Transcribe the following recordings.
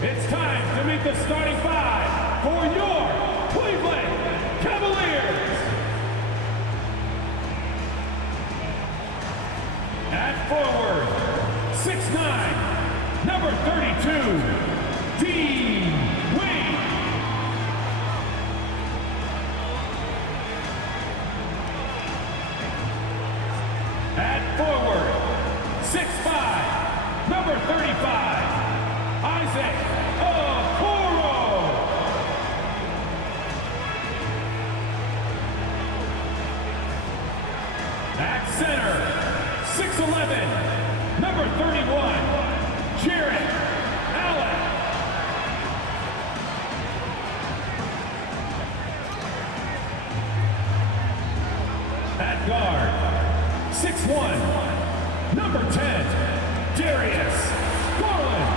It's time to meet the starting five for your Cleveland Cavaliers. At forward, 6'9", number 32, Dean Wade. At forward, 6'5", number 35, Isaac Okoro. At center, 6'11", number 31, Jarrett Allen. At guard, 6'1", number 10, Darius Garland.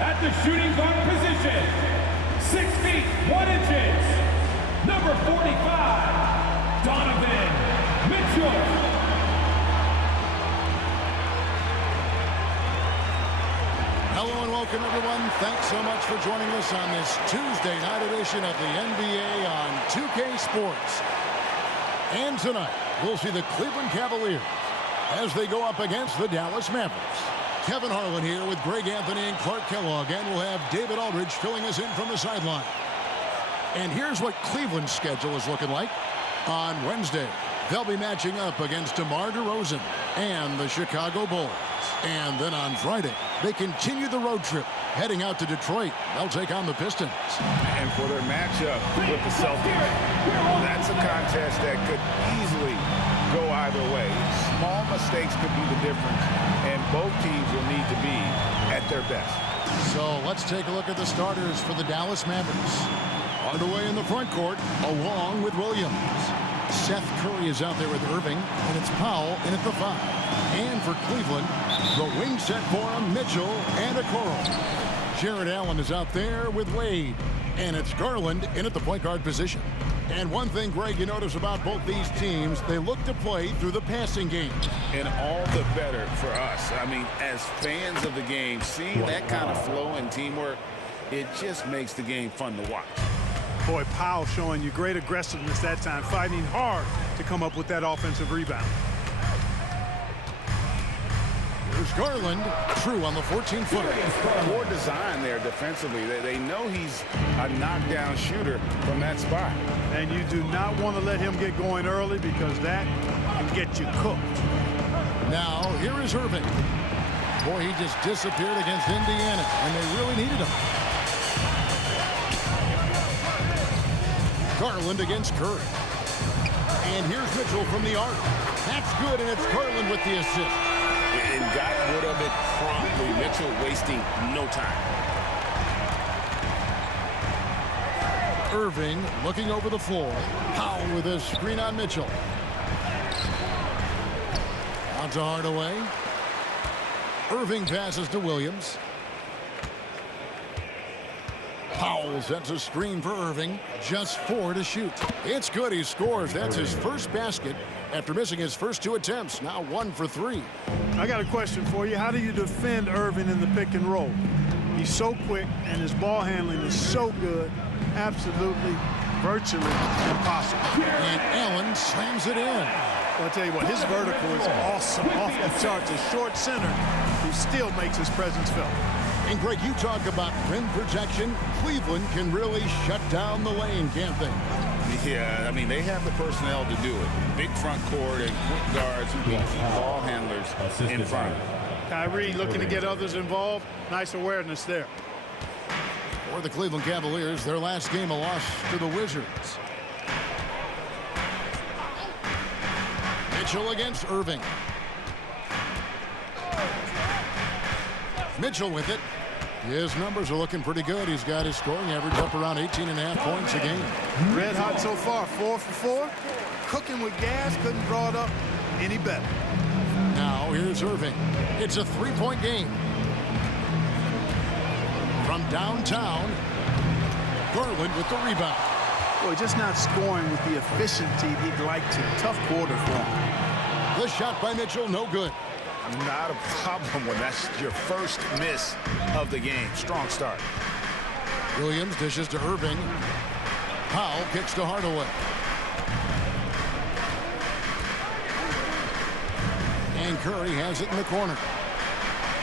At the shooting guard position, 6 feet 1 inches, number 45, Donovan Mitchell. Hello and welcome, everyone. Thanks so much for joining us on this Tuesday night edition of the NBA on 2K Sports. And tonight, we'll see the Cleveland Cavaliers as they go up against the Dallas Mavericks. Kevin Harlan here with Greg Anthony and Clark Kellogg, and we'll have David Aldridge filling us in from the sideline. And here's what Cleveland's schedule is looking like. On Wednesday, they'll be matching up against DeMar DeRozan and the Chicago Bulls. And then on Friday, they continue the road trip, heading out to Detroit. They'll take on the Pistons. And for their matchup with the Celtics, that's a contest that could easily go either way. Small mistakes could be the difference, and both teams will need to be at their best. So let's take a look at the starters for the Dallas Mavericks. Underway in the front court, along with Williams. Seth Curry is out there with Irving, and it's Powell in at the 5. And for Cleveland, the wing set for him, Mitchell and Okoro. Jarrett Allen is out there with Wade, and it's Garland in at the point guard position. And one thing, Greg, you notice about both these teams, they look to play through the passing game. And all the better for us. I mean, as fans of the game, seeing that kind of flow and teamwork, it just makes the game fun to watch. Boy, Powell showing you great aggressiveness that time, fighting hard to come up with that offensive rebound. Here's Garland, true on the 14-footer. Poor design there defensively. They know he's a knockdown shooter from that spot. And you do not want to let him get going early because that can get you cooked. Now, here is Irving. Boy, he just disappeared against Indiana, and they really needed him. Garland against Curry. And here's Mitchell from the arc. That's good, and it's Garland with the assist. And got rid of it promptly. Mitchell wasting no time. Irving looking over the floor. Powell with a screen on Mitchell. On to Hardaway. Irving passes to Williams. Powell sets a screen for Irving. Just 4 to shoot. It's good. He scores. That's his first basket after missing his first 2 attempts. Now 1 for 3. I got a question for you. How do you defend Irving in the pick and roll? He's so quick, and his ball handling is so good. Absolutely, virtually impossible. And Allen slams it in. Well, I'll tell you what, his vertical is awesome, off the charts. A short center who still makes his presence felt. And Greg, you talk about rim protection. Cleveland can really shut down the lane, can't they? Yeah, I mean, they have the personnel to do it. Big front court and point guards who can keep ball handlers in front. Kyrie looking to get others involved. Nice awareness there. For the Cleveland Cavaliers, their last game a loss to the Wizards. Mitchell against Irving. Mitchell with it. His numbers are looking pretty good. He's got his scoring average up around 18.5 points a game. Red hot so far, 4 for 4. Cooking with gas, couldn't draw it up any better. Now here's Irving. It's a 3-point game. From downtown, Garland with the rebound. Boy, just not scoring with the efficiency he'd like to. Tough quarter for him. The shot by Mitchell, no good. Not a problem when that's your first miss of the game. Strong start. Williams dishes to Irving. Powell kicks to Hardaway. And Curry has it in the corner.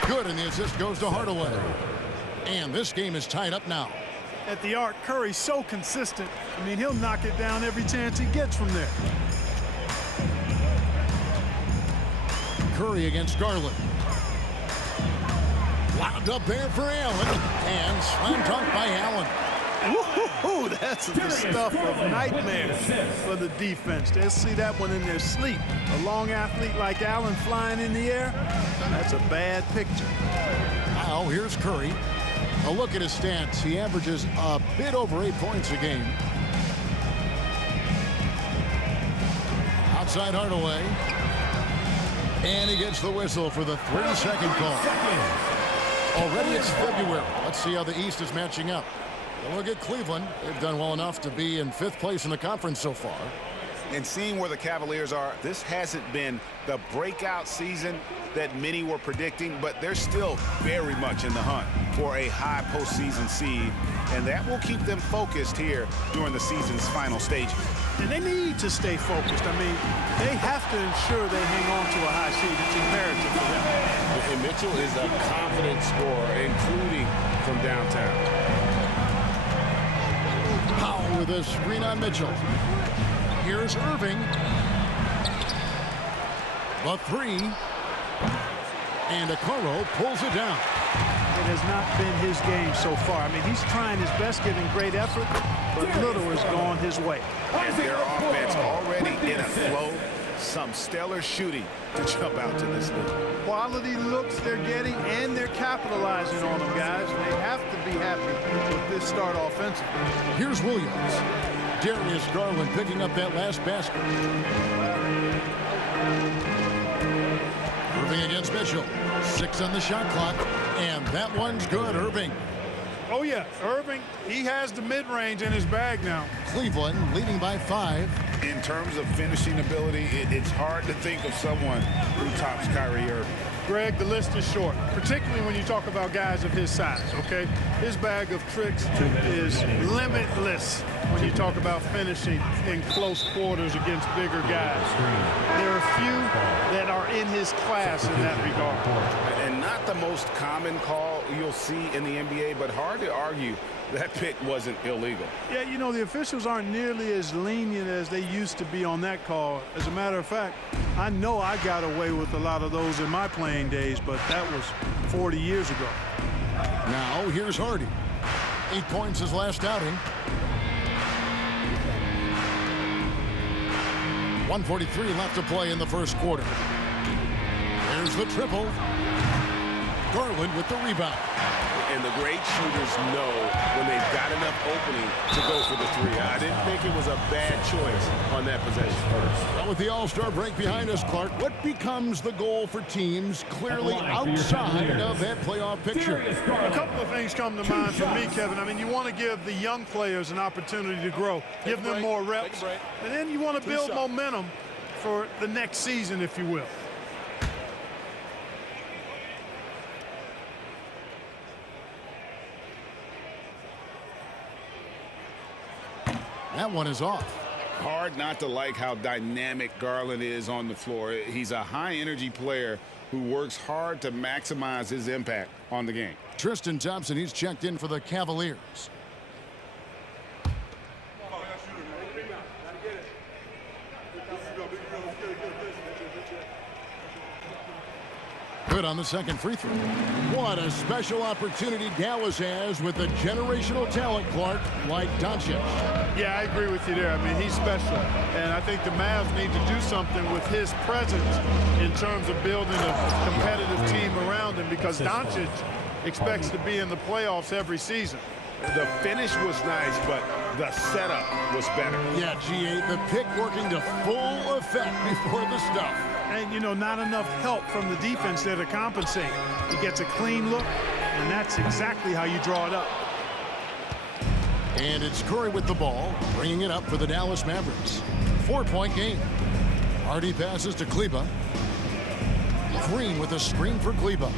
Good, and the assist goes to Hardaway. And this game is tied up now. At the arc, Curry's so consistent. I mean, he'll knock it down every chance he gets from there. Curry against Garland. Lobbed up there for Allen. And slam dunk by Allen. Ooh, that's the stuff of nightmares for the defense. They'll see that one in their sleep. A long athlete like Allen flying in the air, that's a bad picture. Now here's Curry. A look at his stats. He averages a bit over 8 points a game. Outside Hardaway. And he gets the whistle for the 3-second call. Already it's February. Let's see how the East is matching up. We'll look at Cleveland. They've done well enough to be in 5th place in the conference so far. And seeing where the Cavaliers are, this hasn't been the breakout season that many were predicting, but they're still very much in the hunt for a high postseason seed, and that will keep them focused here during the season's final stages. And they need to stay focused. I mean, they have to ensure they hang on to a high seed. It's imperative for them. And Mitchell is a confident scorer, including from downtown. Powell with a screen on Mitchell. Here's Irving. The 3. And Okoro pulls it down. It has not been his game so far. I mean, he's trying his best, giving great effort, but little has gone his way. And their offense already in a flow. Some stellar shooting to jump out to this league. Quality looks they're getting, and they're capitalizing on them, guys. They have to be happy with this start offensively. Here's Williams. Darius Garland picking up that last basket. Irving against Mitchell. 6 on the shot clock, and that one's good. Irving. Oh, yeah. Irving, he has the mid-range in his bag now. Cleveland leading by 5. In terms of finishing ability, it's hard to think of someone who tops Kyrie Irving. Greg, the list is short, particularly when you talk about guys of his size, okay? His bag of tricks is limitless when you talk about finishing in close quarters against bigger guys. There are few that are in his class in that regard. And not the most common call you'll see in the NBA, but hard to argue that pick wasn't illegal. Yeah, you know, the officials aren't nearly as lenient as they used to be on that call. As a matter of fact, I know I got away with a lot of those in my playing days, but that was 40 years ago. Now here's Hardy. 8 points his last outing. 1:43 left to play in the first quarter. There's the triple. Garland with the rebound. And the great shooters know when they've got enough opening to go for the 3. I didn't think it was a bad choice on that possession. Well, with the All-Star break behind us, Clark, what becomes the goal for teams clearly outside of that playoff picture? A couple of things come to mind for me, Kevin. I mean, you want to give the young players an opportunity to grow, give them more reps, and then you want to build momentum for the next season, if you will. That one is off. Hard not to like how dynamic Garland is on the floor. He's a high-energy player who works hard to maximize his impact on the game. Tristan Thompson, he's checked in for the Cavaliers. Good on the second free throw. What a special opportunity Dallas has with the generational talent, Clark, like Doncic. Yeah, I agree with you there. I mean, he's special. And I think the Mavs need to do something with his presence in terms of building a competitive team around him, because Doncic expects to be in the playoffs every season. The finish was nice, but the setup was better. Yeah, G8, the pick working to full effect before the stuff. And, you know, not enough help from the defense there to compensate. He gets a clean look, and that's exactly how you draw it up. And it's Curry with the ball, bringing it up for the Dallas Mavericks. 4-point game. Hardy passes to Kleba. Green with a screen for Kleba.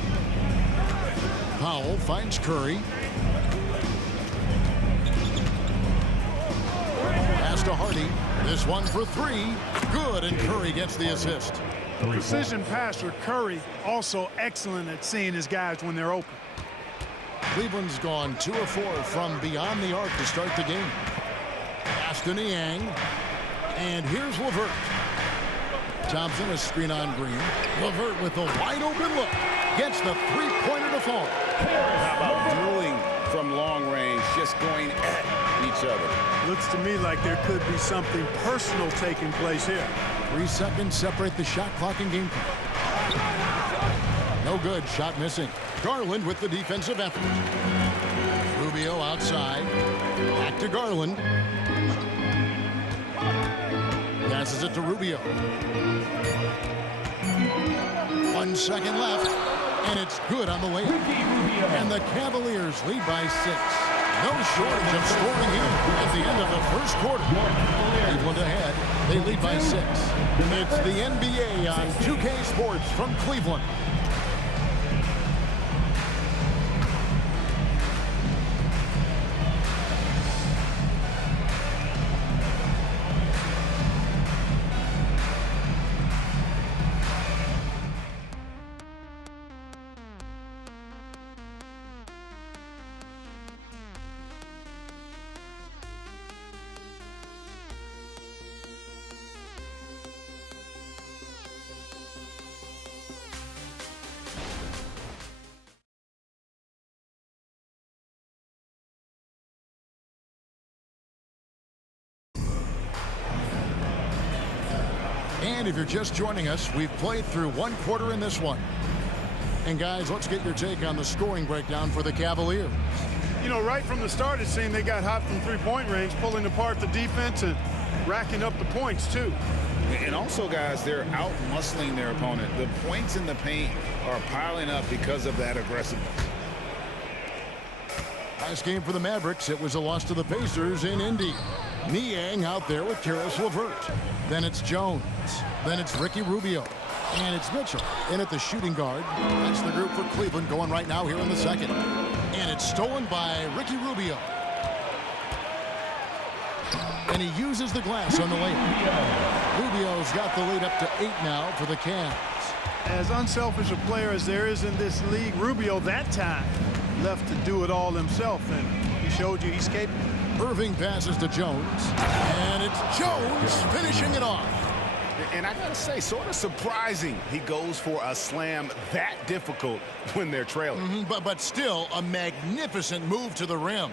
Powell finds Curry. Pass to Hardy. This one for three. Good, and Curry gets the assist. Precision passer Curry also excellent at seeing his guys when they're open. Cleveland's gone 2 of 4 from beyond the arc to start the game. Pass to Niang. And here's LeVert. Thompson, a screen on Green. LeVert with a wide open look. Gets the three-pointer to fall. How about dueling from long range, just going at each other? Looks to me like there could be something personal taking place here. 3 seconds separate the shot clock and game clock. No good. Shot missing. Garland with the defensive effort. Rubio outside. Back to Garland. Passes it to Rubio. 1 second left. And it's good on the way. And the Cavaliers lead by 6. No shortage of scoring here at the end of the first quarter. Cleveland ahead. They lead by 6. It's the NBA on 2K Sports from Cleveland. And if you're just joining us, we've played through 1 quarter in this one. And guys, let's get your take on the scoring breakdown for the Cavaliers. You know, right from the start, it seemed they got hot from three-point range, pulling apart the defense and racking up the points, too. And also, guys, they're out-muscling their opponent. The points in the paint are piling up because of that aggressiveness. Last game for the Mavericks, it was a loss to the Pacers in Indy. Niang out there with Karis LeVert. Then it's Jones. Then it's Ricky Rubio. And it's Mitchell in at the shooting guard. That's the group for Cleveland going right now here in the second. And it's stolen by Ricky Rubio. And he uses the glass on the layup. Rubio's got the lead up to 8 now for the Cavs. As unselfish a player as there is in this league, Rubio that time left to do it all himself, and he showed you he's capable. Irving passes to Jones, and it's Jones finishing it off. And I gotta say, sort of surprising he goes for a slam that difficult when they're trailing. But still a magnificent move to the rim.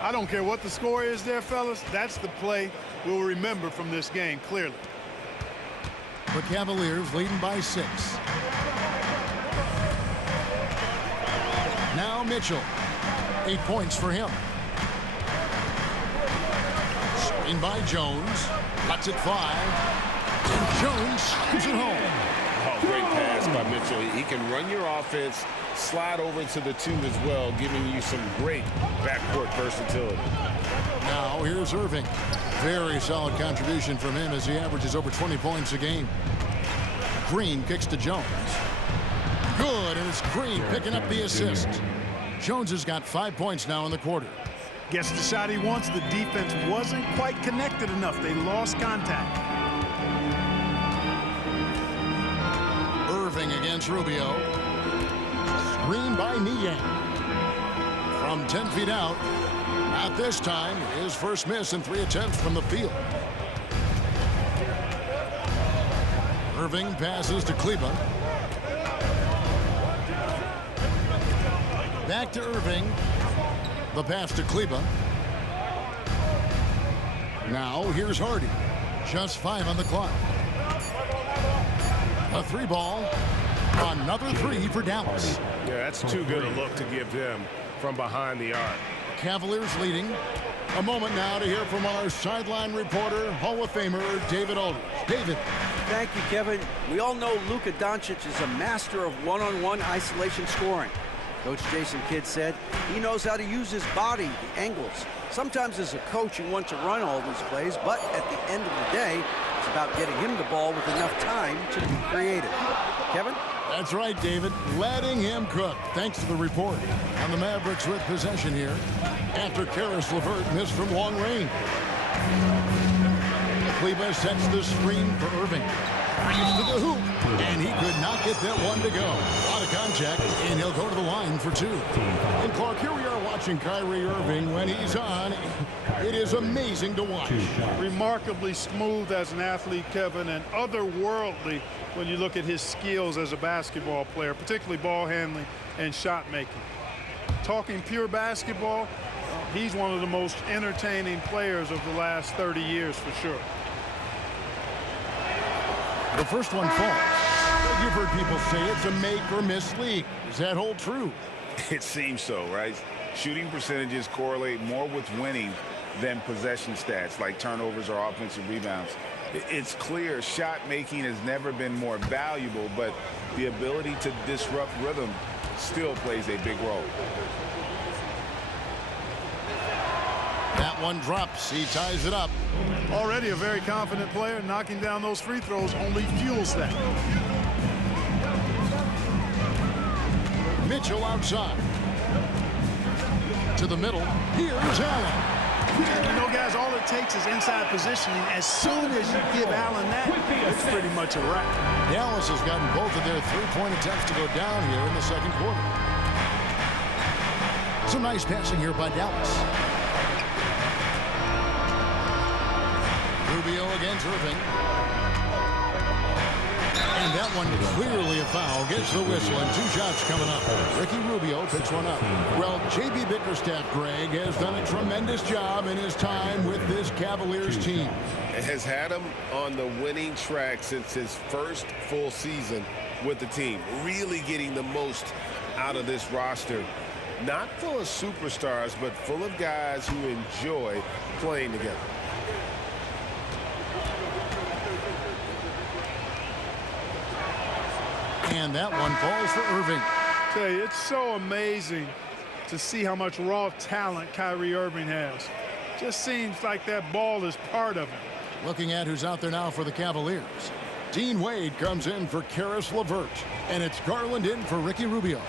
I don't care what the score is there, fellas. That's the play we'll remember from this game, clearly. The Cavaliers leading by 6. Now Mitchell. 8 points for him. Screen by Jones. Cuts it 5. And Jones slams it home. Oh, great pass by Mitchell. He can run your offense, slide over to the 2 as well, giving you some great backcourt versatility. Now here's Irving. Very solid contribution from him as he averages over 20 points a game. Green kicks to Jones. Good, and it's Green picking up the assist. Jones has got 5 points now in the quarter. Gets the shot he wants. The defense wasn't quite connected enough. They lost contact. Irving against Rubio. Screen by Niang. From 10 feet out. Not this time. His first miss in 3 attempts from the field. Irving passes to Kleba. Back to Irving. The pass to Kleba. Now here's Hardy. Just 5 on the clock. A 3 ball. Another 3 for Dallas. Yeah, that's too good a look to give them from behind the arc. Cavaliers leading. A moment now to hear from our sideline reporter, Hall of Famer David Aldridge. David. Thank you, Kevin. We all know Luka Doncic is a master of one-on-one isolation scoring. Coach Jason Kidd said he knows how to use his body, the angles. Sometimes as a coach you want to run all these plays, but at the end of the day, It's about getting him the ball with enough time to be creative. Kevin? That's right, David. Letting him cook. Thanks to the report. On the Mavericks with possession here after Caris LeVert missed from long range. Kleber sets the screen for Irving. Drives to the hoop, and he could not get that one to go. A lot of contact, and he'll go to the line for two. And Clark, here we are watching Kyrie Irving when he's on. It is amazing to watch. Remarkably smooth as an athlete, Kevin, and otherworldly when you look at his skills as a basketball player, particularly ball handling and shot making. Talking pure basketball, he's one of the most entertaining players of the last 30 years for sure. The first one falls. You've heard people say it's a make or miss league. Does that hold true? It seems so, right? Shooting percentages correlate more with winning than possession stats like turnovers or offensive rebounds. It's clear shot making has never been more valuable, but the ability to disrupt rhythm still plays a big role. That one drops. He ties it up. Already a very confident player. Knocking down those free throws only fuels that. Mitchell outside. To the middle. Here's Allen. You know, guys, all it takes is inside positioning. As soon as you give Allen that, it's pretty much a wrap. Dallas has gotten both of their three-point attempts to go down here in the second quarter. Some nice passing here by Dallas. Rubio against Irving. And that one clearly a foul. Gets the whistle and two shots coming up. Ricky Rubio picks one up. Well, J.B. Bickerstaff, Greg, has done a tremendous job in his time with this Cavaliers team. Has had him on the winning track since his first full season with the team. Really getting the most out of this roster. Not full of superstars, but full of guys who enjoy playing together. And that one falls for Irving. Tell you, it's so amazing to see how much raw talent Kyrie Irving has. Just seems like that ball is part of him. Looking at who's out there now for the Cavaliers. Dean Wade comes in for Caris LeVert. And it's Garland in for Ricky Rubio.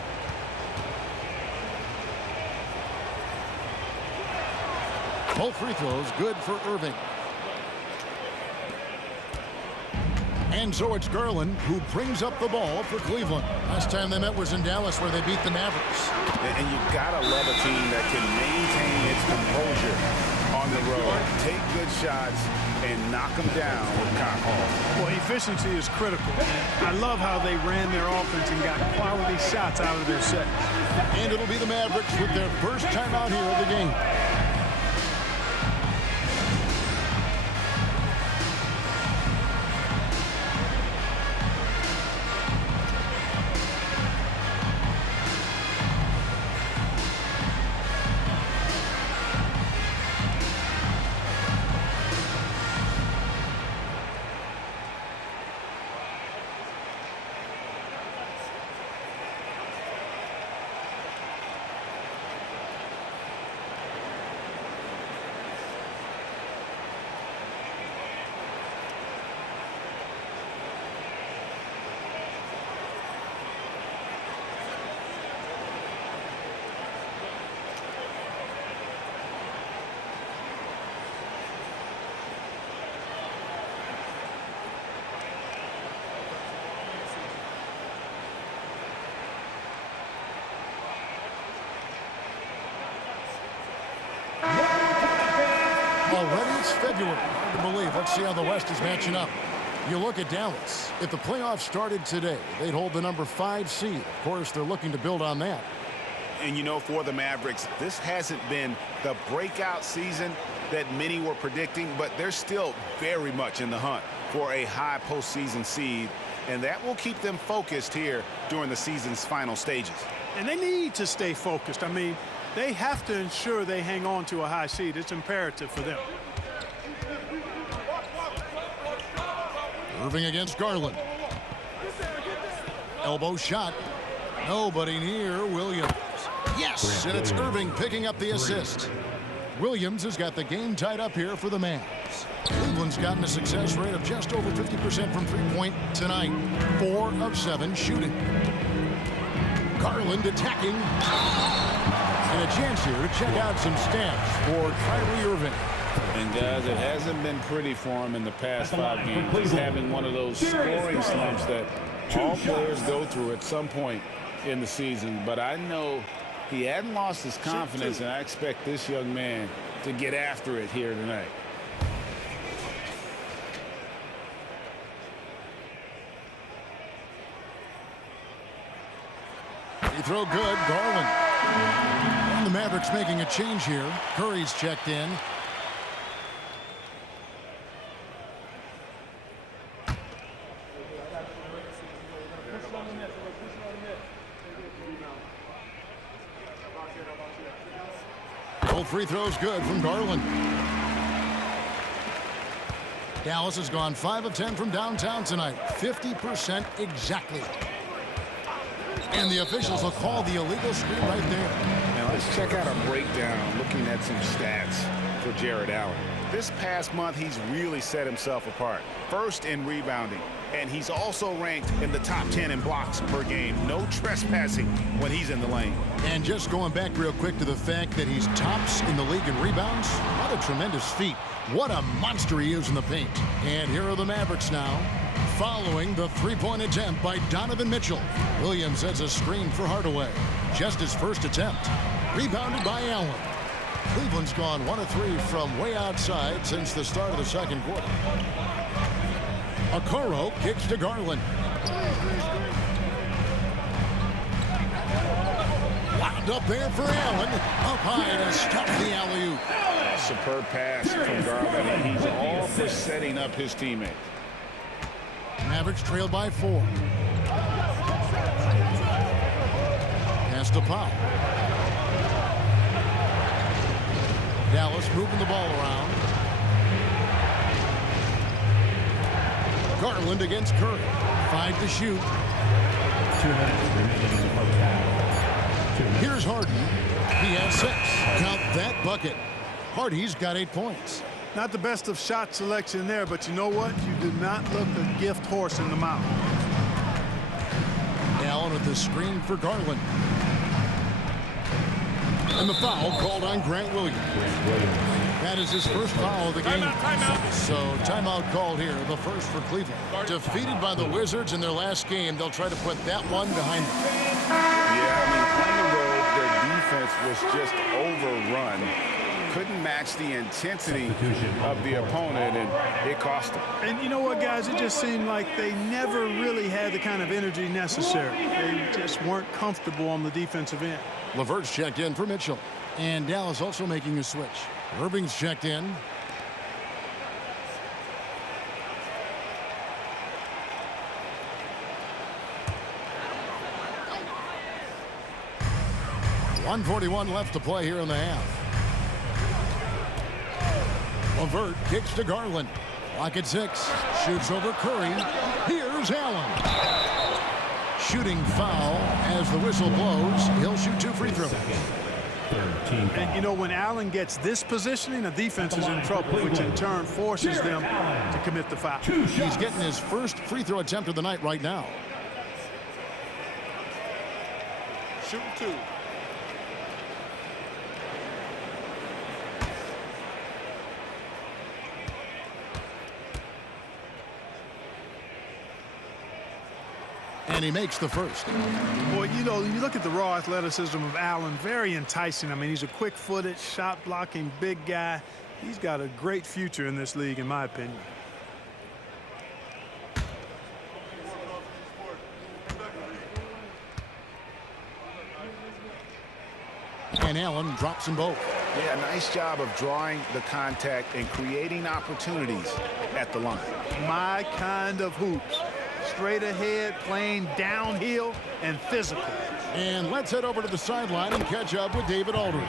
Both free throws good for Irving. And so it's Garland who brings up the ball for Cleveland. Last time they met was in Dallas where they beat the Mavericks. And you gotta love a team that can maintain its composure on the road, take good shots, and knock them down with cock hall. Well, efficiency is critical. I love how they ran their offense and got quality shots out of their set. And it'll be the Mavericks with their first time out here of the game. Already it's February. Hard to believe. Let's see how the West is matching up. You look at Dallas. If the playoffs started today, they'd hold the number 5 seed. Of course, they're looking to build on that. And you know, for the Mavericks, this hasn't been the breakout season that many were predicting, but they're still very much in the hunt for a high postseason seed, and that will keep them focused here during the season's final stages. And they need to stay focused. I mean, they have to ensure they hang on to a high seed. It's imperative for them. Irving against Garland. Elbow shot. Nobody near Williams. Yes, and it's Irving picking up the assist. Williams has got the game tied up here for the Mavs. points. Cleveland's gotten a success rate of just over 50% from three-point tonight. 4 of 7 shooting. Garland attacking. And a chance here to check out some stats for Kyrie Irving. And guys, it hasn't been pretty for him in the past 5 games. He's having one of those scoring slumps that all players go through at some point in the season. But I know he hadn't lost his confidence, and I expect this young man to get after it here tonight. Free throw good, Garland. And the Mavericks making a change here. Curry's checked in. Both free throws good from Garland. Dallas has gone 5 of 10 from downtown tonight. 50% exactly. And the officials will call the illegal screen right there. Now let's check out a breakdown looking at some stats for Jared Allen. This past month, he's really set himself apart. First in rebounding, and he's also ranked in the top 10 in blocks per game. No trespassing when he's in the lane. And just going back real quick to the fact that he's tops in the league in rebounds, what a tremendous feat. What a monster he is in the paint. And here are the Mavericks now, following the three-point attempt by Donovan Mitchell. Williams has a screen for Hardaway. Just his first attempt. Rebounded by Allen. Cleveland's gone 1 of 3 from way outside since the start of the second quarter. Okoro kicks to Garland. Wound up there for Allen. Up high to stop the alley-oop. Superb pass from Garland, and he's all for setting up his teammate. Mavericks trail by 4. Pass to Powell. Dallas moving the ball around. Garland against Curry. 5 to shoot. 2 minutes remaining in the first half. Here's Harden. He has 6. Count that bucket. Hardy's got 8 points. Not the best of shot selection there, but you know what? You do not look a gift horse in the mouth. Allen with the screen for Garland. And the foul called on Grant Williams. That is his first foul of the game. Timeout. So timeout called here, the first for Cleveland. Defeated by the Wizards in their last game, they'll try to put that one behind them. Yeah, I mean, on the road, their defense was just overrun. Couldn't match the intensity of the opponent, and it cost them. And you know what, guys? It just seemed like they never really had the kind of energy necessary. They just weren't comfortable on the defensive end. LeVert's checked in for Mitchell. And Dallas also making a switch. Irving's checked in. .141 left to play here in the half. LeVert kicks to Garland. Clock at 6. Shoots over Curry. Here's Allen. Shooting foul as the whistle blows. He'll shoot 2 free throws. And you know, when Allen gets this positioning, the defense is in trouble, which in turn forces them to commit the foul. He's getting his first free throw attempt of the night right now. Shooting 2. And he makes the first. Boy, you know, you look at the raw athleticism of Allen, very enticing. I mean, he's a quick-footed, shot-blocking, big guy. He's got a great future in this league, in my opinion. And Allen drops them both. Yeah, nice job of drawing the contact and creating opportunities at the line. My kind of hoops. Straight ahead, playing downhill, and physical. And let's head over to the sideline and catch up with David Aldridge.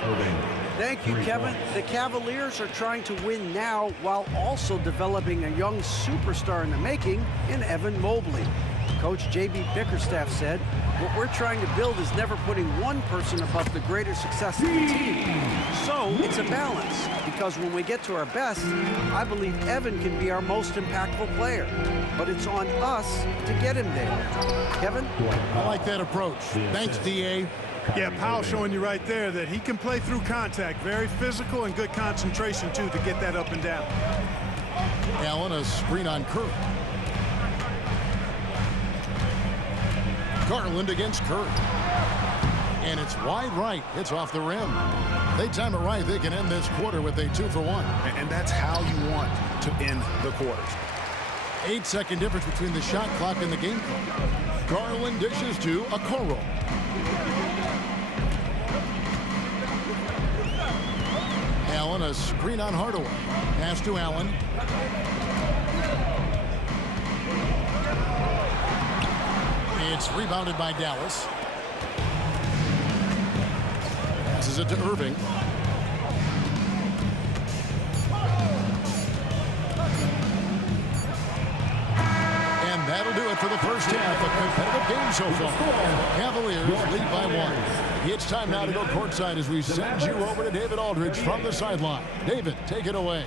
Thank you, Kevin. The Cavaliers are trying to win now while also developing a young superstar in the making in Evan Mobley. Coach J.B. Bickerstaff said, what we're trying to build is never putting one person above the greater success of the team. So it's a balance, because when we get to our best, I believe Evan can be our most impactful player. But it's on us to get him there. Kevin? I like that approach. Thanks, D.A. Yeah, Powell showing you right there that he can play through contact. Very physical and good concentration, too, to get that up and down. Allen, a screen on Curry. Garland against Curry. And it's wide right. It's off the rim. They time it right. They can end this quarter with a 2-for-1. And that's how you want to end the quarters. 8-second difference between the shot clock and the game clock. Garland dishes to Okoro. Allen, a screen on Hardaway. Pass to Allen. It's rebounded by Dallas. Passes it to Irving. And that'll do it for the first half. A competitive game so far. Cavaliers lead by 1. It's time now to go courtside as we send you over to David Aldridge from the sideline. David, take it away.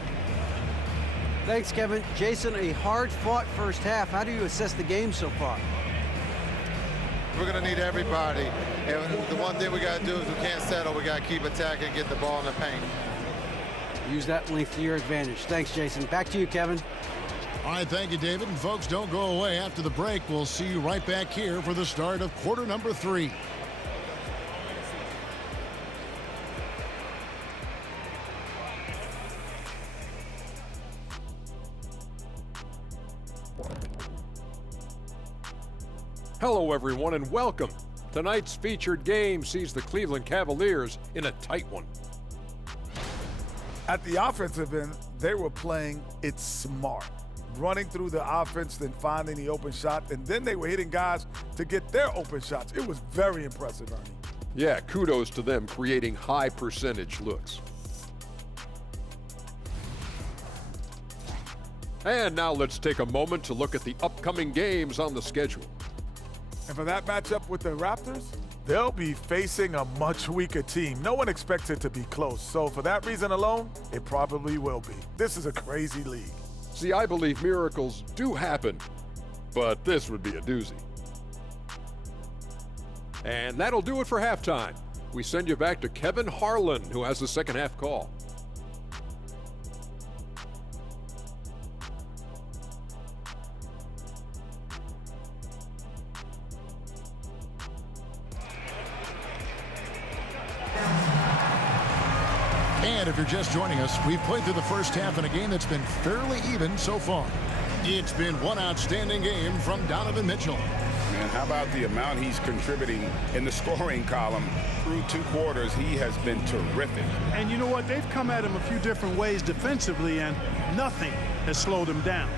Thanks, Kevin. Jason, a hard-fought first half. How do you assess the game so far? We're going to need everybody. And the one thing we got to do is we can't settle. We got to keep attacking and get the ball in the paint. Use that length to your advantage. Thanks, Jason. Back to you, Kevin. All right, thank you, David. And folks, don't go away. After the break, we'll see you right back here for the start of quarter number 3. Hello, everyone, and welcome. Tonight's featured game sees the Cleveland Cavaliers in a tight one. At the offensive end, they were playing it smart, running through the offense, then finding the open shot, and then they were hitting guys to get their open shots. It was very impressive, Ernie. Yeah, kudos to them creating high percentage looks. And now let's take a moment to look at the upcoming games on the schedule. And for that matchup with the Raptors, they'll be facing a much weaker team. No one expects it to be close. So for that reason alone, it probably will be. This is a crazy league. See, I believe miracles do happen, but this would be a doozy. And that'll do it for halftime. We send you back to Kevin Harlan, who has the second half call. And if you're just joining us, we've played through the first half in a game that's been fairly even so far. It's been one outstanding game from Donovan Mitchell. Man, how about the amount he's contributing in the scoring column through 2 quarters? He has been terrific. And you know what? They've come at him a few different ways defensively, and nothing has slowed him down.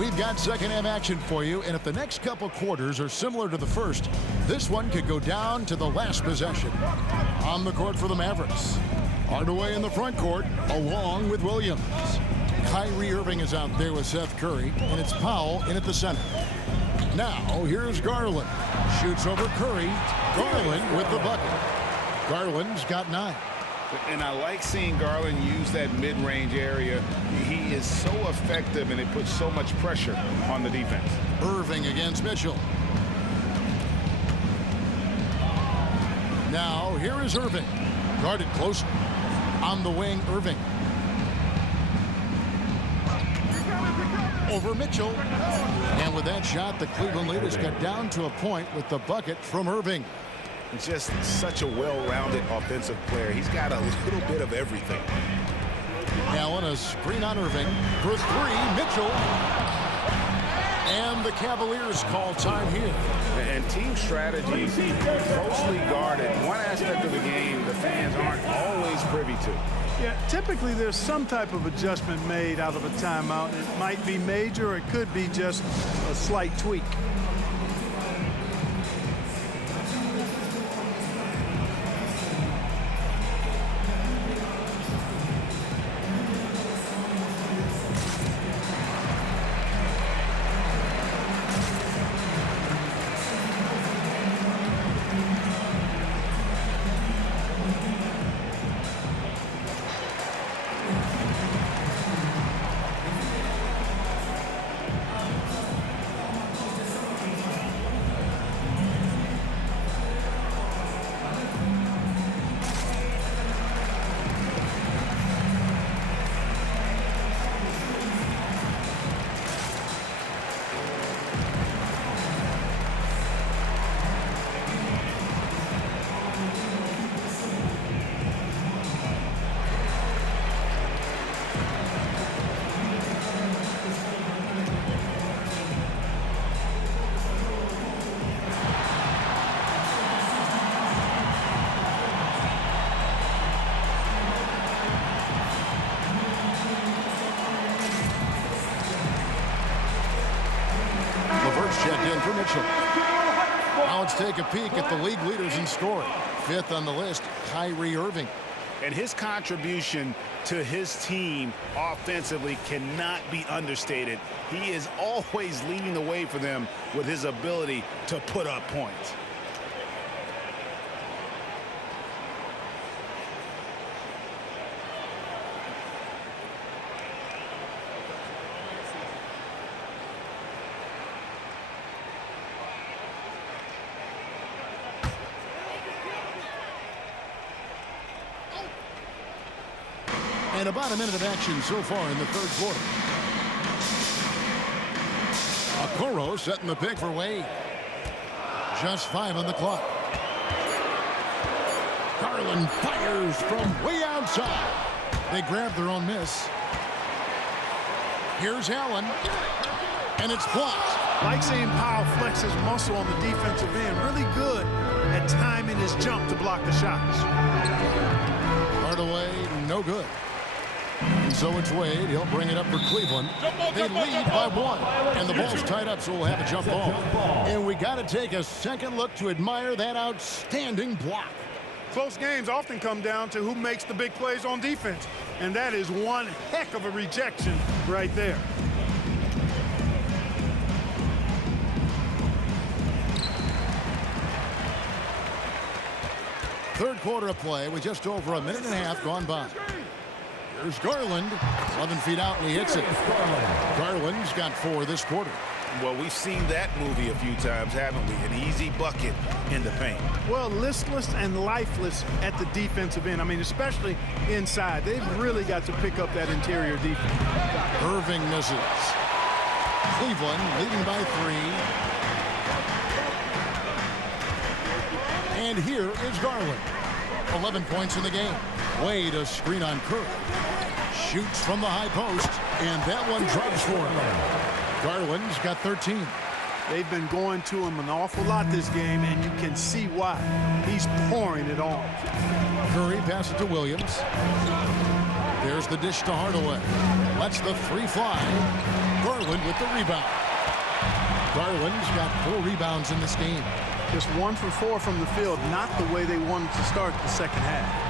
We've got second half action for you, and if the next couple quarters are similar to the first, this one could go down to the last possession. On the court for the Mavericks. Hardaway in the front court, along with Williams. Kyrie Irving is out there with Seth Curry, and it's Powell in at the center. Now, here's Garland. Shoots over Curry. Garland with the bucket. Garland's got 9. And I like seeing Garland use that mid-range area. He is so effective, and it puts so much pressure on the defense. Irving against Mitchell. Now, here is Irving. Guarded close. On the wing, Irving. Over Mitchell. And with that shot, the Cleveland leaders got down to a point with the bucket from Irving. Just such a well-rounded offensive player. He's got a little bit of everything. Allen, a screen on Irving. For 3, Mitchell. And the Cavaliers call time here. And team strategy, closely guarded. One aspect of the game the fans aren't always privy to. Yeah, typically there's some type of adjustment made out of a timeout. It might be major, or it could be just a slight tweak. in for Mitchell. Now let's take a peek at the league leaders in scoring. 5th on the list, Kyrie Irving. And his contribution to his team offensively cannot be understated. He is always leading the way for them with his ability to put up points. And about a minute of action so far in the third quarter. Okoro setting the pick for Wade. Just 5 on the clock. Garland fires from way outside. They grab their own miss. Here's Allen. And it's blocked. Like seeing Powell flex his muscle on the defensive end. Really good at timing his jump to block the shots. Hardaway, no good. And so it's Wade. He'll bring it up for Cleveland. They lead by 1. And the ball's tied up, so we'll have a jump ball. And we got to take a second look to admire that outstanding block. Close games often come down to who makes the big plays on defense. And that is one heck of a rejection right there. Third quarter of play with just over a minute and a half gone by. Here's Garland, 11 feet out, and he hits it. Garland's got 4 this quarter. Well, we've seen that movie a few times, haven't we? An easy bucket in the paint. Well, listless and lifeless at the defensive end. I mean, especially inside. They've really got to pick up that interior defense. Irving misses. Cleveland leading by 3. And here is Garland. 11 points in the game. Wade a screen on Curry. Shoots from the high post, and that one drives for him. Garland's got 13. They've been going to him an awful lot this game, and you can see why. He's pouring it on. Curry passes it to Williams. There's the dish to Hardaway. Lets the 3 fly. Garland with the rebound. Garland's got 4 rebounds in this game. Just 1 for 4 from the field, not the way they wanted to start the second half.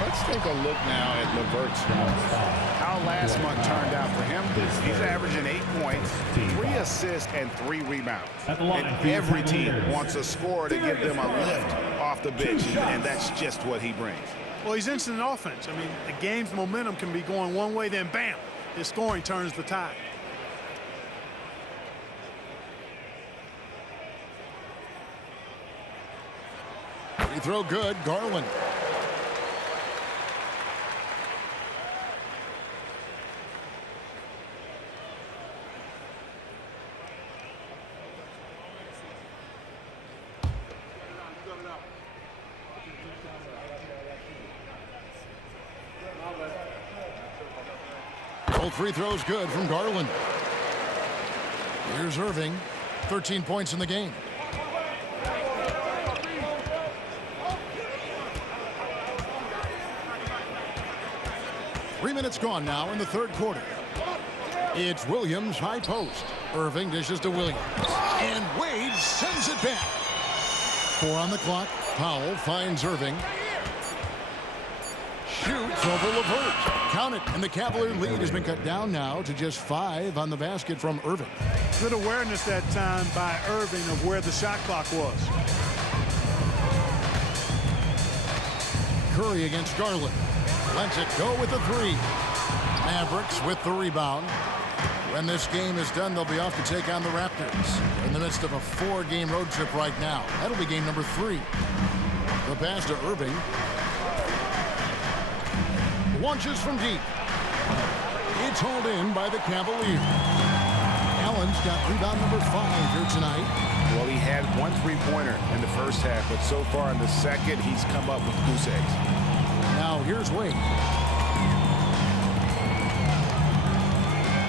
Let's take a look now at LeVert's numbers. How last month turned out for him. He's averaging 8 points, 3 assists, and 3 rebounds. And every team wants a scorer to give them a lift off the bench, and that's just what he brings. Well, he's instant offense. I mean, the game's momentum can be going one way, then bam, his scoring turns the tide. Free throw good, Garland. Both free throws good from Garland. Here's Irving, 13 points in the game. Three minutes gone now in the third quarter. It's Williams, high post. Irving dishes to Williams. And Wade sends it back. 4 on the clock. Powell finds Irving. Shoots over LeVert. Count it, and the Cavalier lead has been cut down now to just 5 on the basket from Irving. Good awareness that time by Irving of where the shot clock was. Curry against Garland. Lets it go with the 3. Mavericks with the rebound. When this game is done, they'll be off to take on the Raptors. They're in the midst of a 4-game road trip right now. That'll be game number 3. The pass to Irving. Launches from deep. It's hauled in by the Cavaliers. Allen's got rebound number 5 here tonight. Well, he had 1 3-pointer in the first half, but so far in the second, he's come up with goose eggs. Now here's Wade.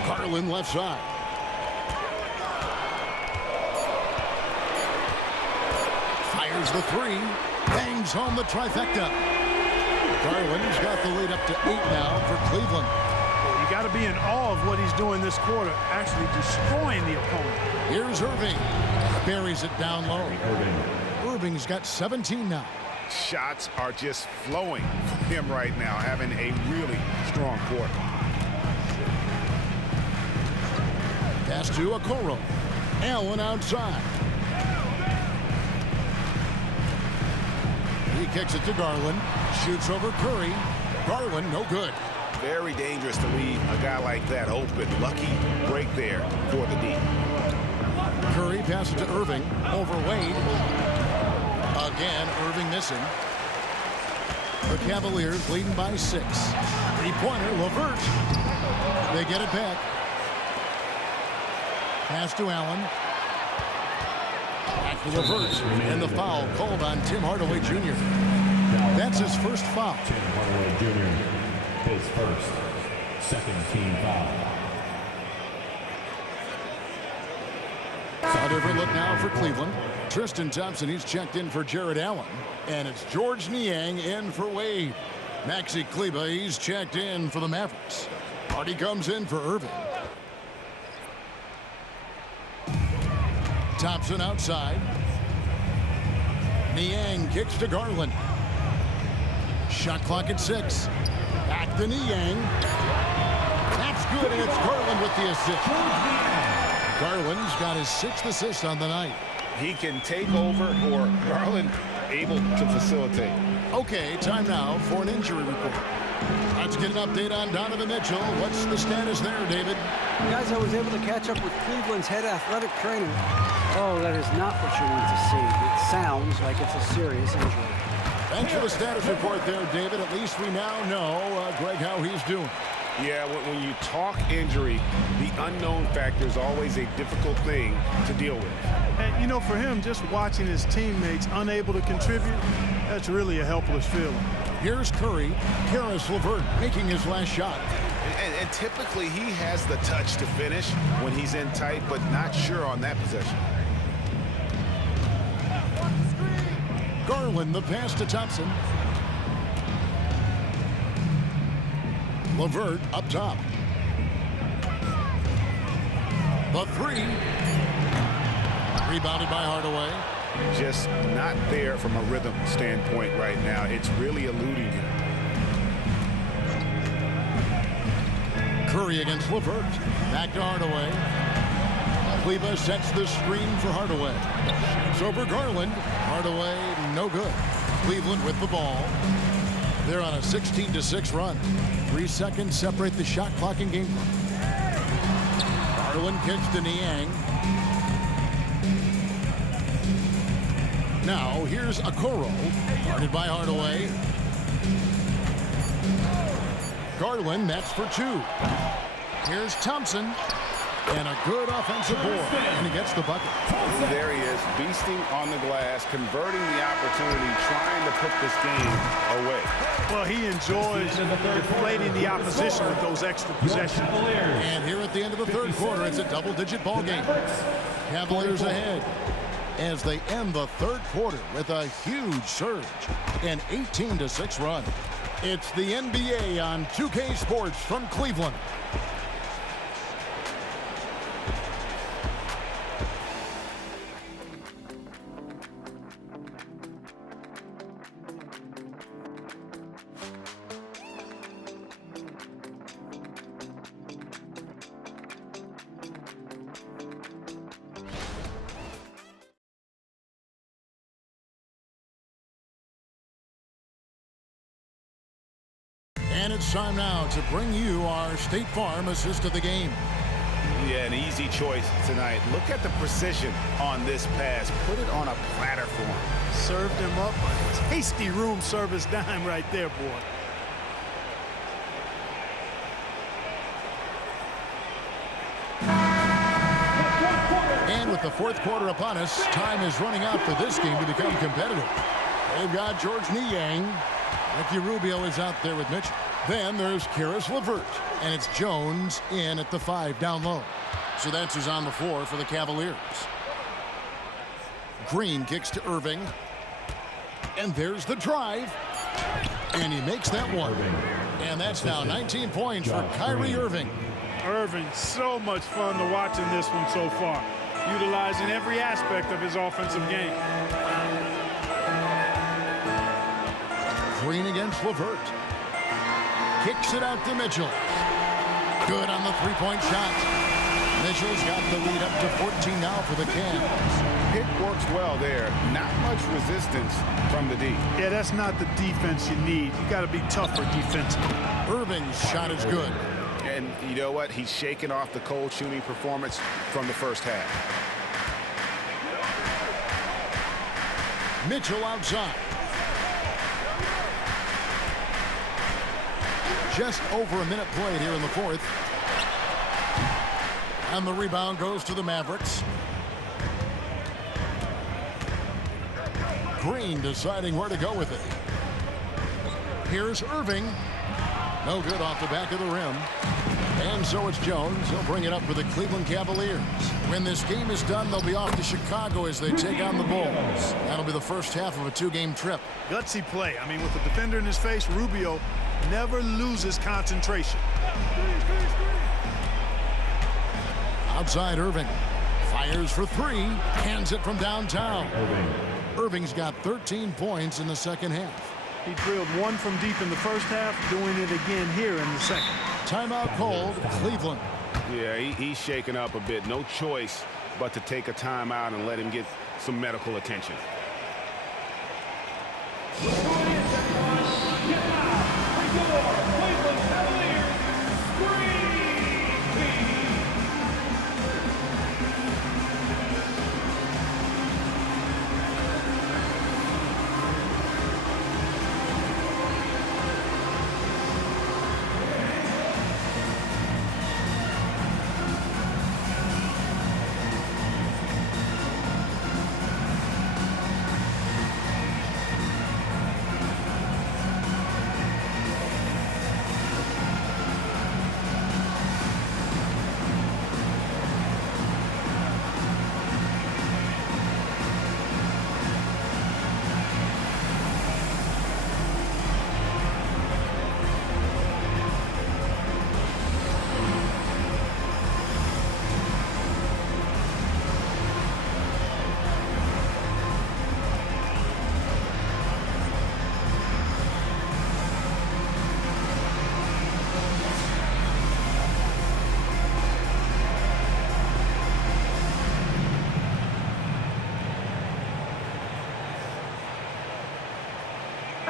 Garland left side. Fires the 3. Bangs home the trifecta. Garland's got the lead up to 8 now for Cleveland. got to be in awe of what he's doing this quarter, actually destroying the opponent. Here's Irving. Buries it down low. Irving's got 17 now. Shots are just flowing from him right now, having a really strong quarter. Pass to Okoro. Allen outside. He kicks it to Garland. Shoots over Curry. Garland, no good. Very dangerous to leave a guy like that open. Lucky break there for the D. Curry passes to Irving. Over Wade. Again, Irving missing. The Cavaliers leading by 6. Three-pointer, LeVert. They get it back. Pass to Allen. Back to LeVert. And the foul called on Tim Hardaway Jr. That's his first foul. Tim Hardaway Jr. His first. Second team foul. A different look now for Cleveland. Tristan Thompson, he's checked in for Jared Allen. And it's George Niang in for Wade. Maxi Kleber, he's checked in for the Mavericks. Hardy comes in for Irving. Thompson outside. Niang kicks to Garland. Shot clock at 6. Back to Niang. That's good, and it's Garland with the assist. Garland's got his 6th assist on the night. He can take over, or Garland able to facilitate. Okay, time now for an injury report. Let's get an update on Donovan Mitchell. What's the status there, David? Guys, I was able to catch up with Cleveland's head athletic trainer. Oh, that is not what you want to see. It sounds like it's a serious injury. Thanks for the status report there, David. At least we now know, Greg, how he's doing. Yeah, when you talk injury, the unknown factor is always a difficult thing to deal with. And, you know, for him, just watching his teammates unable to contribute, that's really a helpless feeling. Here's Curry. Caris LeVert making his last shot. And typically he has the touch to finish when he's in tight, but not sure on that possession. Garland, the pass to Thompson. LeVert up top. The 3. Rebounded by Hardaway. Just not there from a rhythm standpoint right now. It's really eluding him. Curry against LeVert. Back to Hardaway. Kleber sets the screen for Hardaway. It's over Garland. Hardaway, no good. Cleveland with the ball. They're on a 16-6 run. 3 seconds separate the shot clock and game clock. Garland kicks to Niang. Now, here's Okoro. Guarded by Hardaway. Garland, that's for 2. Here's Thompson. And a good offensive board. And he gets the bucket. There he is, beasting on the glass, converting the opportunity, trying to put this game away. Well, he enjoys deflating the opposition with those extra possessions. And here at the end of the 3rd quarter, it's a double-digit ball game. Cavaliers ahead as they end the 3rd quarter with a huge surge. An 18-6 run. It's the NBA on 2K Sports from Cleveland. And it's time now to bring you our State Farm assist of the game. Yeah, an easy choice tonight. Look at the precision on this pass. Put it on a platter for him. Served him up a tasty room service dime right there, boy. And with the 4th quarter upon us, time is running out for this game to become competitive. They've got George Niang. Ricky Rubio is out there with Mitchell. Then there's Caris LeVert, and it's Jones in at the 5 down low. So that's who's on the floor for the Cavaliers. Green kicks to Irving. And there's the drive. And he makes that one. And that's now 19 points for Kyrie Irving. Irving, so much fun to watch in this one so far, utilizing every aspect of his offensive game. Green against LeVert. Kicks it out to Mitchell. Good on the three-point shot. Mitchell's got the lead up to 14 now for the Cavs. Pick works well there. Not much resistance from the D. Yeah, that's not the defense you need. You got to be tougher defensively. Irving's shot is good. And you know what? He's shaking off the cold shooting performance from the first half. Mitchell outside. Just over a minute played here in the fourth. And the rebound goes to the Mavericks. Green deciding where to go with it. Here's Irving. No good off the back of the rim. And so it's Jones. He'll bring it up for the Cleveland Cavaliers. When this game is done, they'll be off to Chicago as they take on the Bulls. That'll be the first half of a two-game trip. Gutsy play. I mean, with the defender in his face, Rubio never loses concentration. Outside Irving. Fires for three. Hands it from downtown. Irving's got 13 points in the second half. He drilled one from deep in the first half, doing it again here in the second. Timeout called, Cleveland. Yeah, he's shaken up a bit. No choice but to take a timeout and let him get some medical attention.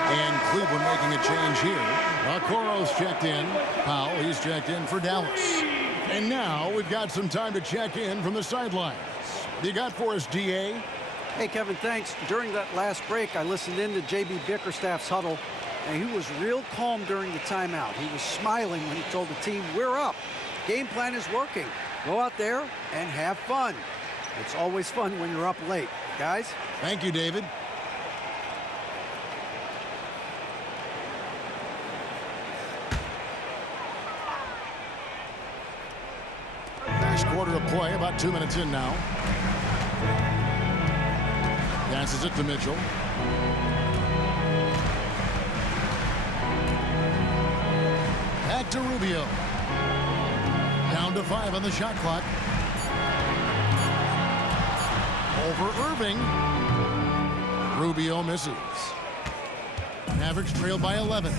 And Cleveland making a change here. Okoro's checked in. Powell, he's checked in for Dallas. And now we've got some time to check in from the sidelines. You got for us, DA? Hey, Kevin, thanks. During that last break, I listened in to J.B. Bickerstaff's huddle, and he was real calm during the timeout. He was smiling when he told the team, we're up. Game plan is working. Go out there and have fun. It's always fun when you're up late. Guys? Thank you, David. Last quarter of play, about 2 minutes in now. Passes it to Mitchell. Back to Rubio. Down to 5 on the shot clock. Over Irving. Rubio misses. Mavericks trail by 11.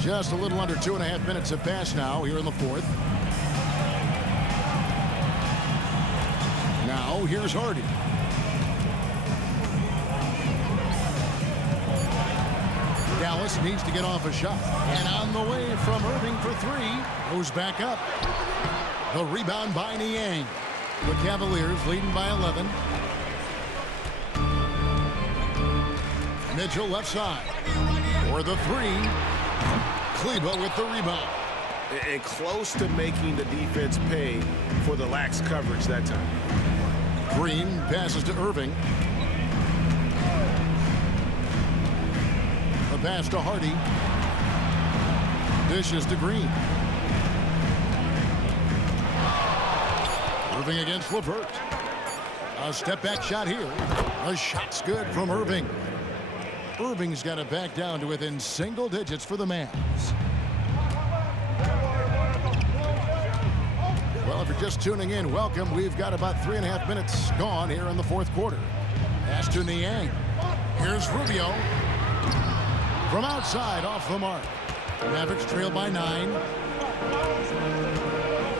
Just a little under 2.5 minutes have passed now here in the fourth. Now here's Hardy. Dallas needs to get off a shot. And on the way from Irving for three. Goes back up. The rebound by Niang. The Cavaliers leading by 11. Mitchell left side. For the three. Kleber with the rebound. And close to making the defense pay for the lax coverage that time. Green passes to Irving. The pass to Hardy. Dishes to Green. Irving against LeVert. A step back shot here. The shot's good from Irving. Irving's got it back down to within single digits for the Mavs. Well, if you're just tuning in, welcome. We've got about 3.5 minutes gone here in the fourth quarter. Pass to Niang. Here's Rubio. From outside, off the mark. Mavericks trail by 9.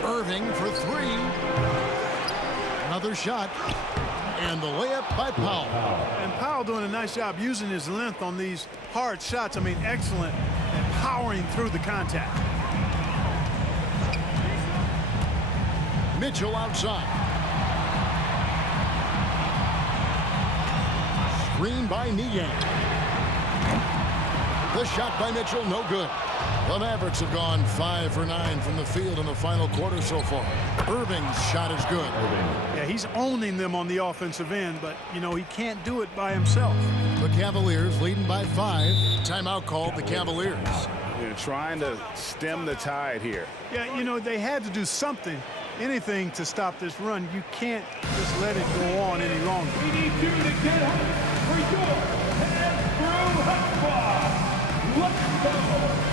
Irving for 3. Another shot. And the layup by Powell. And Powell doing a nice job using his length on these hard shots. I mean, excellent and powering through the contact. Mitchell outside. Screen by Niang. The shot by Mitchell, no good. The Mavericks have gone 5 for 9 from the field in the final quarter so far. Irving's shot is good. Yeah, he's owning them on the offensive end, but, you know, he can't do it by himself. The Cavaliers leading by 5. Timeout called the Cavaliers. They're trying to stem the tide here. Yeah, you know, they had to do something, anything to stop this run. You can't just let it go on any longer. We need you to get up for your Andrew Hotspot. Let's go.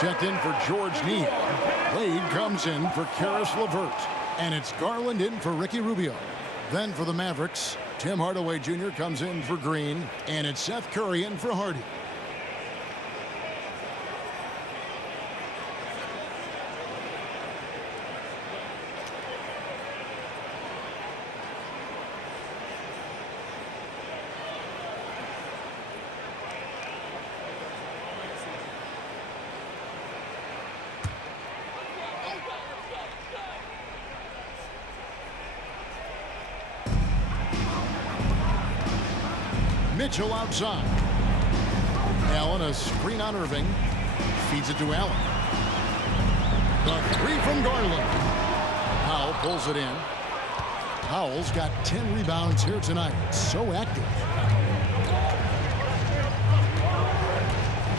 Checked in for George Niang. Wade comes in for Karis LeVert. And it's Garland in for Ricky Rubio. Then for the Mavericks, Tim Hardaway Jr. comes in for Green. And it's Seth Curry in for Hardy. Mitchell outside. Allen, a screen on Irving. Feeds it to Allen. The 3 from Garland. Powell pulls it in. Powell's got 10 rebounds here tonight. So active.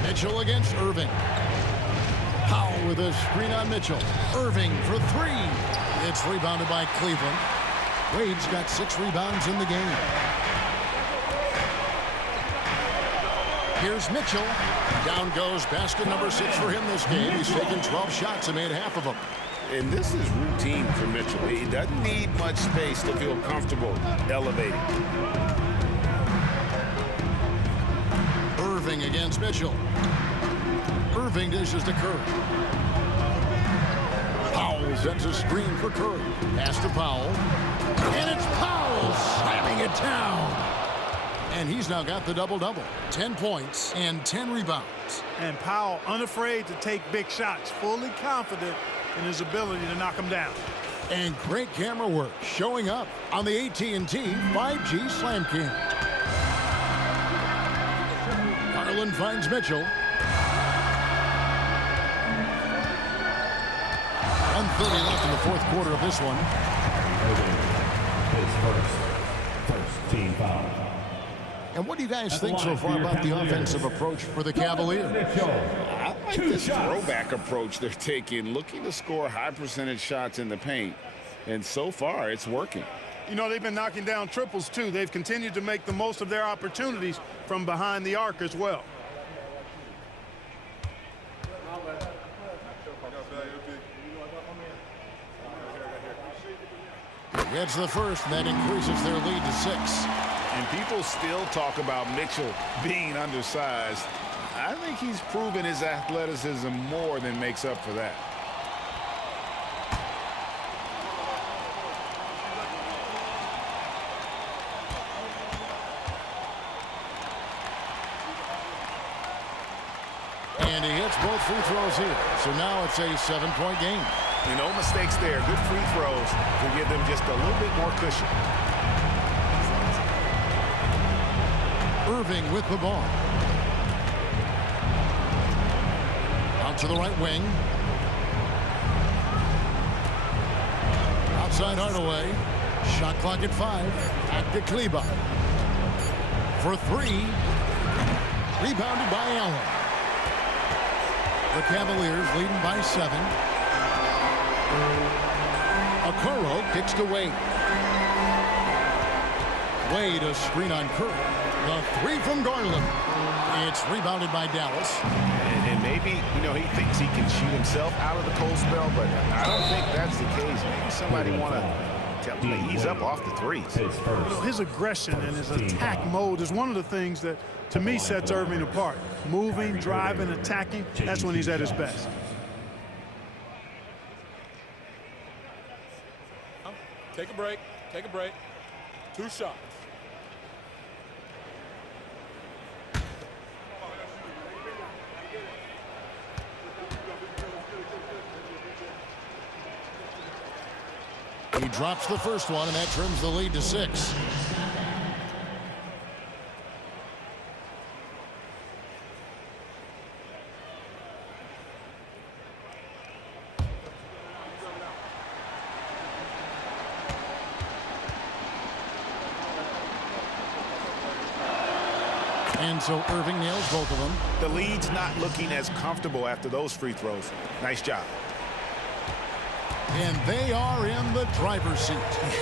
Mitchell against Irving. Powell with a screen on Mitchell. Irving for 3. It's rebounded by Cleveland. Wade's got 6 rebounds in the game. Here's Mitchell. Down goes basket number 6 for him this game. He's taken 12 shots and made half of them. And this is routine for Mitchell. He doesn't need much space to feel comfortable elevating. Irving against Mitchell. Irving dishes to Curry. Powell sends a screen for Curry. Pass to Powell. And it's Powell slamming it down. And he's now got the double-double. 10 points and 10 rebounds. And Powell unafraid to take big shots, fully confident in his ability to knock them down. And great camera work showing up on the AT&T 5G Slam Cam. Garland finds Mitchell. 1:30 left in the fourth quarter of this one. His first team foul. And what do you guys think so far about the offensive approach for the Cavaliers? I like this throwback approach they're taking, looking to score high percentage shots in the paint. And so far, it's working. You know, they've been knocking down triples, too. They've continued to make the most of their opportunities from behind the arc as well. gets the first, and that increases their lead to 6. And people still talk about Mitchell being undersized. I think he's proven his athleticism more than makes up for that. And he hits both free throws here. So now it's a 7-point game. No mistakes there. Good free throws to give them just a little bit more cushion. Irving with the ball. Out to the right wing. Outside Hardaway. Shot clock at 5. Back to Kleber. For 3. Rebounded by Allen. The Cavaliers leading by 7. Okoro kicks to Wade. Wade a screen on Curry. The 3 from Garland. It's rebounded by Dallas. And maybe, he thinks he can shoot himself out of the cold spell, but I don't think that's the case. Maybe somebody want to tell him to ease up off the threes. His aggression and his attack mode is one of the things that, to me, sets Irving apart. Moving, driving, attacking, that's when he's at his best. Take a break. Take a break. 2 shots. He drops the first one, and that trims the lead to 6. And so Irving nails both of them. The lead's not looking as comfortable after those free throws. Nice job. And they are in the driver's seat.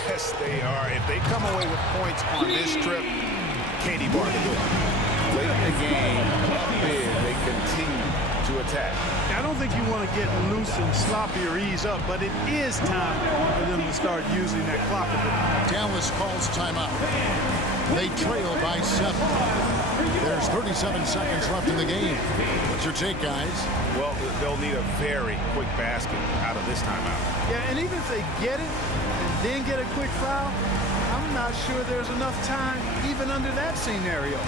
Yes, they are. If they come away with points on this trip, Katie Barton do it. Late in the game, up big, they continue to attack. I don't think you want to get loose and sloppy or ease up, but it is time for them to start using that clock a bit. Dallas calls timeout. They trail by 7. There's 37 seconds left in the game. What's your take, guys? Well, they'll need a very quick basket out of this timeout. Yeah, and even if they get it and then get a quick foul, I'm not sure there's enough time even under that scenario.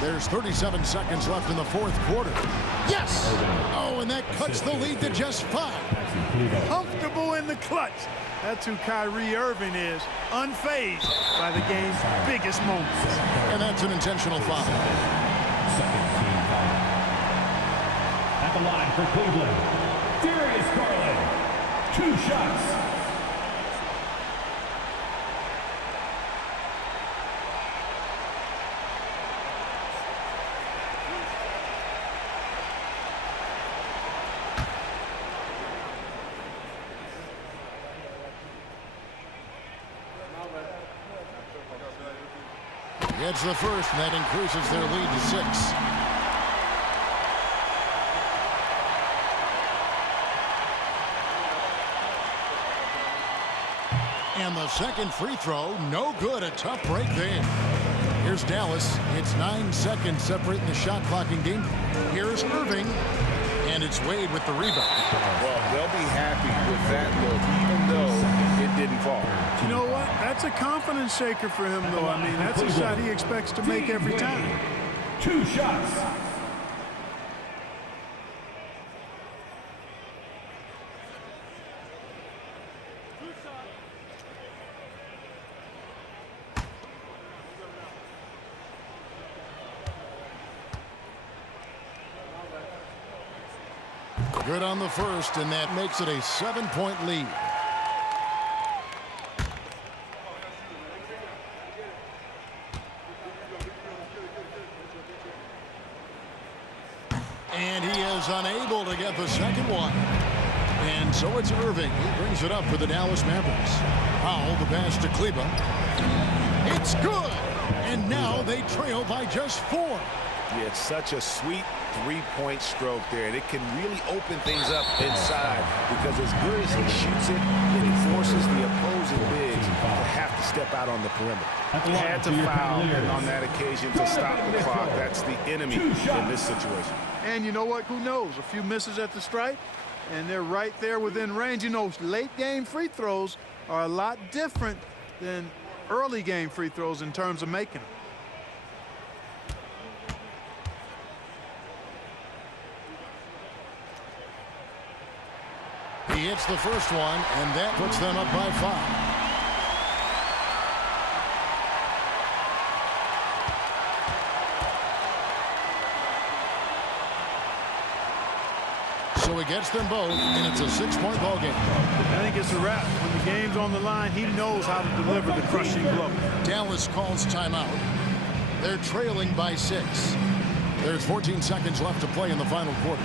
There's 37 seconds left in the 4th quarter. Yes! Oh, and that cuts the lead to just 5. Comfortable in the clutch. That's who Kyrie Irving is, unfazed by the game's biggest moments. And that's an intentional foul. Second team foul. At the line for Cleveland, Darius Garland. 2 shots. Gets the first, and that increases their lead to 6. And the second free throw, no good. A tough break there. Here's Dallas. It's 9 seconds separating the shot clock in game. Here's Irving, and it's Wade with the rebound. Well, they'll be happy with that look, even though it didn't fall. You know what? That's a confidence shaker for him, though. I mean, that's a shot he expects to make every time. 2 shots. Good on the first, and that makes it a 7-point lead. And he is unable to get the second one. And so it's Irving. He brings it up for the Dallas Mavericks. Powell, the pass to Kleber. It's good. And now they trail by just 4. Yeah, it's such a sweet three-point stroke there, and it can really open things up inside because as good as he shoots it, it forces the opposing bigs to have to step out on the perimeter. He had to foul on that occasion to stop the clock. That's the enemy in this situation. And you know what? Who knows? A few misses at the stripe, and they're right there within range. You know, late-game free throws are a lot different than early-game free throws in terms of making them. He hits the first one, and that puts them up by 5. So he gets them both, and it's a 6-point ball game. I think it's a wrap. When the game's on the line, he knows how to deliver the crushing blow. Dallas calls timeout. They're trailing by 6. There's 14 seconds left to play in the final quarter.